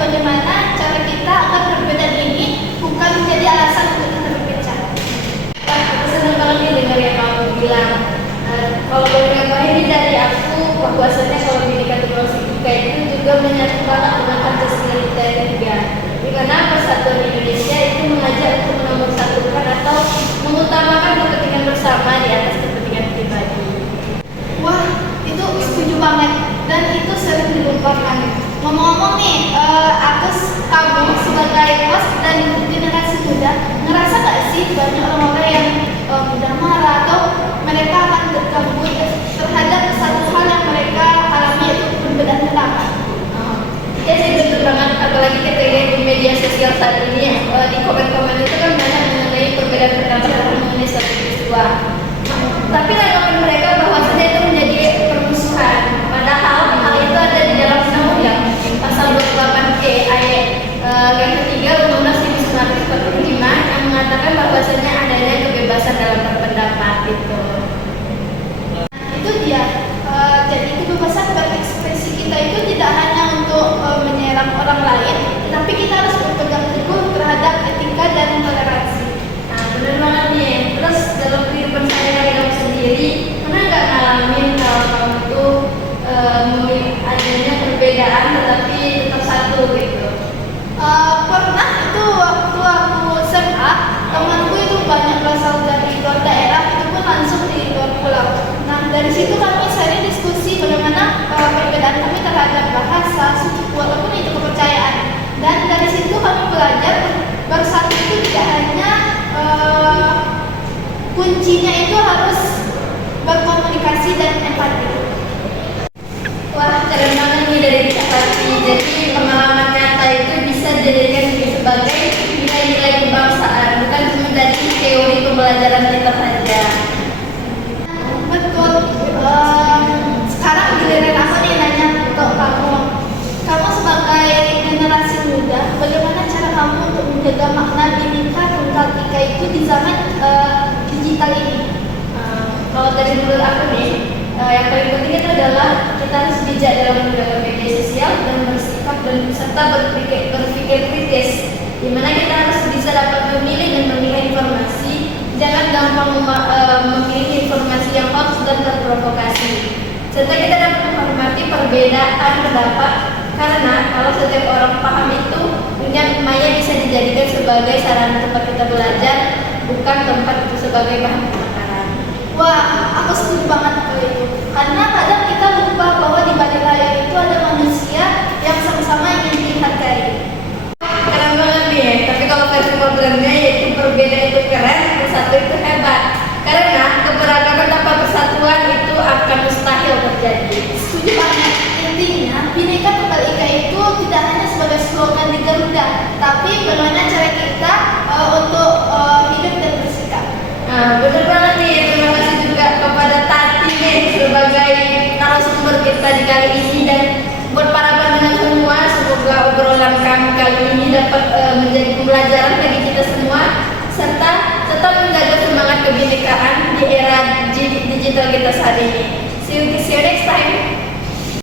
bagaimana cara kita agar perbedaan ini bukan menjadi alasan untuk kita berpecah. Wah, aku senang banget nih dengar yang kamu bilang. Kalau beberapa ini dari aku, bahwasanya kalau Bhinneka Tunggal Ika itu juga menyatu banget dengan Pancasila kita yang tiga. Di mana persatuan Indonesia itu mengajak untuk menomorsatukan atau mengutamakan kepentingan bersama di atas kepentingan pribadi. Wah, itu setuju banget dan itu sering dilupakan. Ngomong-ngomong nih, kamu sebagai host dan generasi muda, ngerasa gak sih banyak orang-orang yang mudah marah atau mereka akan terganggu terhadap satu hal yang mereka alami, yaitu perbedaan pendapat? Ya sih, betul banget, apalagi kita lihat di media sosial saat ini, di komen-komen itu kan banyak mengenai perbedaan pendapat mengenai satu peristiwa. Tapi tanggapan mereka bahwasanya itu menjadi permusuhan, padahal hal itu ada di dalam undang-undang pasal 28E ayat yang ketiga Undang-Undang 1945 yang mengatakan bahwasanya adanya kebebasan dalam berpendapat gitu. Itu dia. Jadi kebebasan berekspresi kita itu tidak hanya untuk menyerang orang lain, tetapi kita harus berpegang teguh terhadap etika dan toleransi. Nah, benar banget nih. Terus dalam kehidupan sehari-hari kamu sendiri, pernah nggak ngalamin kalau kamu tuh adanya perbedaan tetapi tetap satu gitu? Pernah itu waktu aku SMA, temanku itu banyak berasal dari luar daerah, itu pun langsung di luar pulau. Nah, dari situ kami sering diskusi bagaimana perbedaan kami terhadap bahasa, suku, ataupun itu kepercayaan. Dan dari situ kami belajar bersatu itu tidak hanya kuncinya itu harus berkomunikasi dan empati. Wah, keren banget nih dari Kak Tati. Jadi pengalaman nyata itu bisa dijadikan sebagai nilai-nilai kebangsaan, bukan cuma dari teori pembelajaran kita saja. Betul. Sekarang giliran aku nih nanya ke kamu. Kamu sebagai generasi muda, bagaimana cara kamu untuk menjaga makna Bhinneka Tunggal Ika itu di zaman digital ini? Kalau dari menurut aku nih, yang paling penting itu adalah kita harus bijak dalam menggunakan media sosial dan bersikap dan serta berpikir kritis, di mana kita harus bisa dapat memilih dan memilah informasi. Jangan gampang memilih informasi yang hoax dan terprovokasi. Serta kita dapat menghormati perbedaan pendapat, karena kalau setiap orang paham itu, dunia maya bisa dijadikan sebagai sarana tempat kita belajar, bukan tempat itu sebagai bahan pertengkaran. Wah, aku setuju banget ke itu. Karena kadang kita lupa bahwa di balik layar itu ada manusia yang sama-sama ingin dihargai. Keren banget nih, tapi kalau versi modernnya yaitu berbeda itu keren, bersatu itu hebat. Karena keberagaman tanpa persatuan itu akan mustahil terjadi. Setuju banget. Intinya, Bhinneka Tunggal Ika itu tidak hanya sebagai slogan di Garuda, tapi bagaimana cara kita untuk hidup dan bersikap. Nah, bener banget nih. Terima kasih juga kepada Tati nih sebagai narasumber kita di kali ini, dan buat para pendengar semua, semoga obrolan kami kali ini dapat menjadi pembelajaran bagi kita semua, serta tetap menjaga semangat kebinekaan di era digital kita saat ini. See you next time.